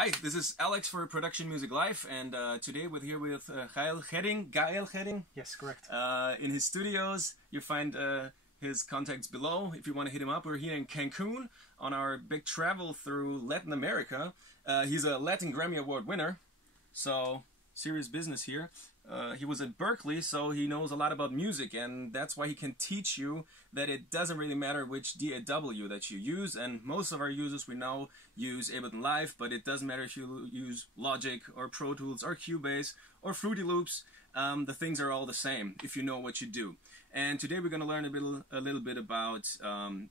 Hi, this is Alex for Production Music Live, and today we're here with Gael Hedding. Yes, correct. In his studios. You find his contacts below if you want to hit him up. We're here in Cancun on our big travel through Latin America. He's a Latin Grammy Award winner, so serious business here. He was at Berkeley, so he knows a lot about music, and that's why he can teach you that it doesn't really matter which DAW that you use. And most of our users, we now use Ableton Live, but it doesn't matter if you use Logic or Pro Tools or Cubase or Fruity Loops. The things are all the same if you know what you do. And today we're going to learn a little bit about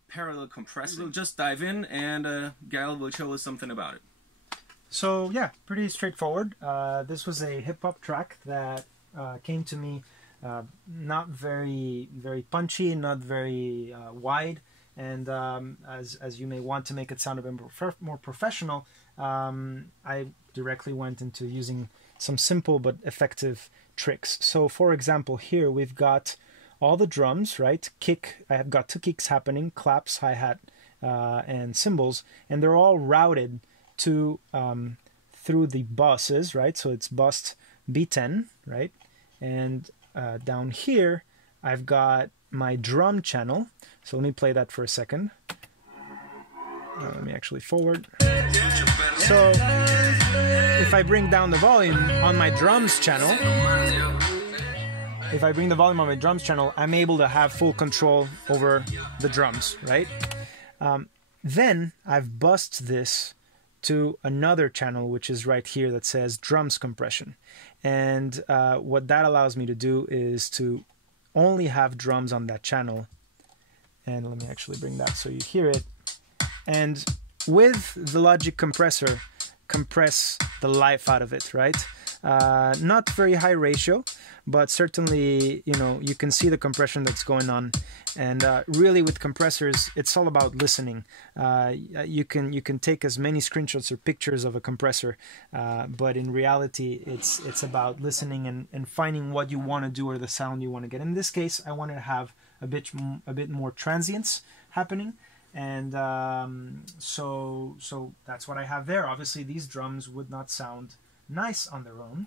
parallel compressing. We'll just dive in, and Gael will show us something about it. So yeah, pretty straightforward. This was a hip-hop track that came to me not very punchy, not very wide, and as you may want to make it sound a bit more professional, I directly went into using some simple but effective tricks. So for example, here we've got all the drums, right? Kick, I have got two kicks happening, claps, hi-hat, and cymbals, and they're all routed to through the buses, right? So it's bus B10, right? And down here I've got my drum channel. So let me play that for a second. Let me actually forward. So if I bring down the volume on my drums channel, I'm able to have full control over the drums, right? Then I've bussed this to another channel, which is right here, that says drums compression. And what that allows me to do is to only have drums on that channel. And let me actually bring that so you hear it. And with the Logic compressor, compress the life out of it, right? Not very high ratio, but certainly, you know, you can see the compression that's going on. And really with compressors, it's all about listening. You can take as many screenshots or pictures of a compressor, but in reality, it's about listening and finding what you want to do or the sound you want to get. In this case, I wanted to have a bit more transients happening. And so that's what I have there. Obviously, these drums would not sound nice on their own,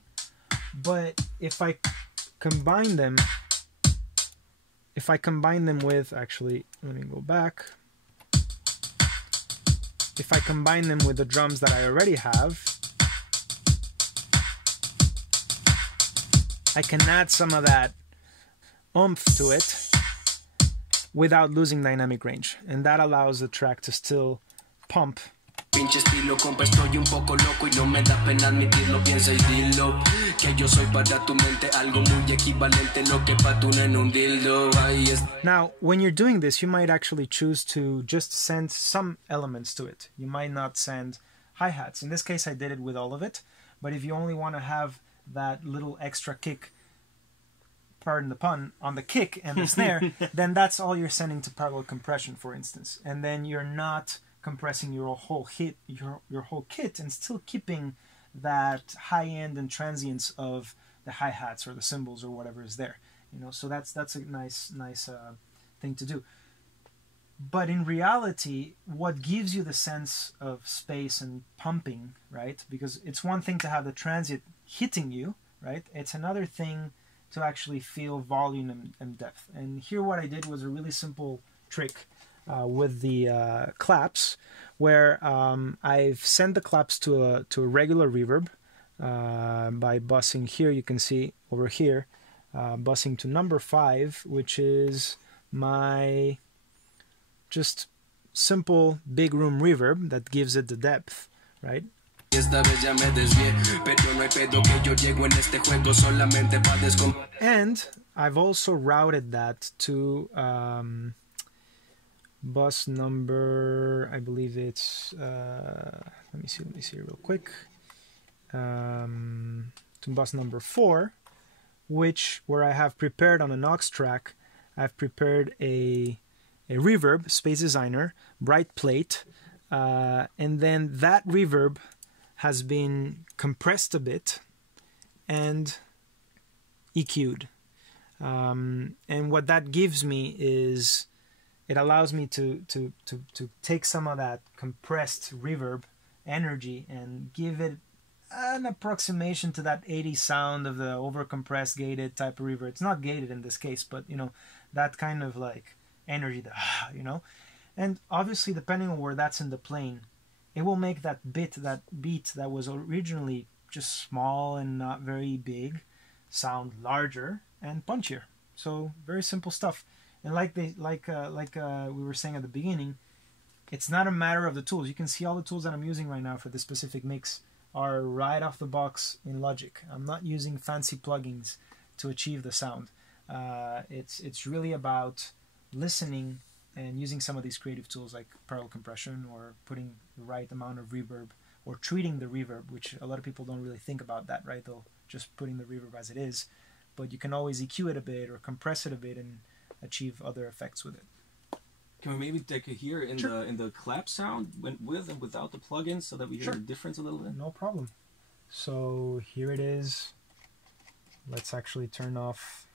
but if I combine them with, actually, let me go back. If I combine them with the drums that I already have, I can add some of that oomph to it without losing dynamic range, and that allows the track to still pump. Pinche estilo, compa, estoy un poco loco y no me da pena admitirlo, piensa y dilo que yo soy para tu mente algo muy equivalente lo que pa' tu nene un dildo. Now, when you're doing this, you might actually choose to just send some elements to it. You might not send hi-hats. In this case, I did it with all of it, but if you only want to have that little extra kick, pardon the pun, on the kick and the snare, then that's all you're sending to parallel compression, for instance. And then you're not compressing your whole kit and still keeping that high end and transients of the hi-hats or the cymbals or whatever is there, you know. So that's a nice thing to do. But in reality, what gives you the sense of space and pumping, right? Because it's one thing to have the transient hitting you, right? It's another thing to actually feel volume and depth. And here what I did was a really simple trick with the claps, where I've sent the claps to a regular reverb by bussing here. You can see over here, bussing to number 5, which is my just simple big room reverb that gives it the depth, right? And I've also routed that to bus number, I believe it's let me see real quick, to bus number 4, where I have prepared on an aux track, I've prepared a reverb, Space Designer, bright plate, and then that reverb has been compressed a bit and EQ'd. And what that gives me is, it allows me to take some of that compressed reverb energy and give it an approximation to that 80s sound of the overcompressed gated type of reverb. It's not gated in this case, but you know, that kind of like energy, you know. And obviously, depending on where that's in the plane, it will make that beat that was originally just small and not very big sound larger and punchier. So very simple stuff. And like we were saying at the beginning, it's not a matter of the tools. You can see all the tools that I'm using right now for this specific mix are right off the box in Logic. I'm not using fancy plugins to achieve the sound. It's really about listening and using some of these creative tools like parallel compression or putting the right amount of reverb or treating the reverb, which a lot of people don't really think about that, right? They'll just putting the reverb as it is, but you can always EQ it a bit or compress it a bit and achieve other effects with it. Can we maybe take it here in the clap sound with and without the plugins so that we hear the difference a little bit? No problem. So here it is. Let's actually turn off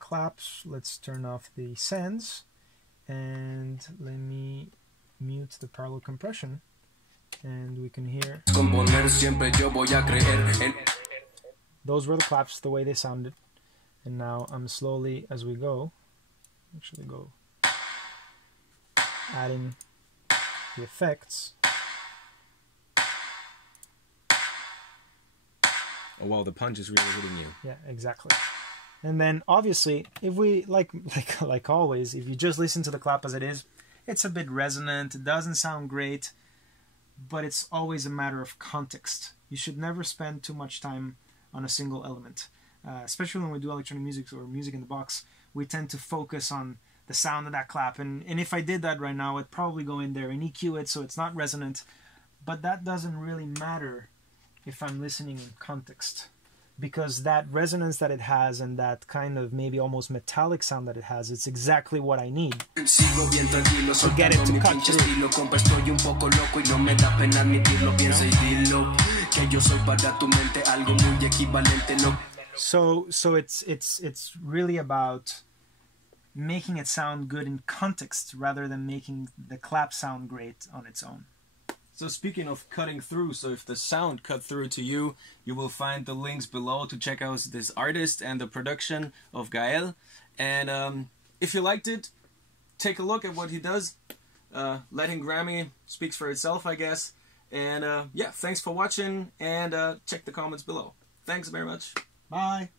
claps. Let's turn off the sends, and let me mute the parallel compression, and we can hear. Those were the claps, the way they sounded. And now I'm slowly, as we go, actually go adding the effects. Oh wow, the punch is really hitting you. Yeah, exactly. And then obviously, if we like always, if you just listen to the clap as it is, it's a bit resonant, it doesn't sound great, but it's always a matter of context. You should never spend too much time on a single element. Especially when we do electronic music or music in the box, we tend to focus on the sound of that clap. And if I did that right now, I'd probably go in there and EQ it so it's not resonant. But that doesn't really matter if I'm listening in context, because that resonance that it has and that kind of maybe almost metallic sound that it has, it's exactly what I need to get it to cut through. So it's really about making it sound good in context rather than making the clap sound great on its own. So speaking of cutting through, so if the sound cut through to you, you will find the links below to check out this artist and the production of Gael. And if you liked it, take a look at what he does. Letting Grammy speaks for itself, I guess. And yeah, thanks for watching, and check the comments below. Thanks very much. Bye.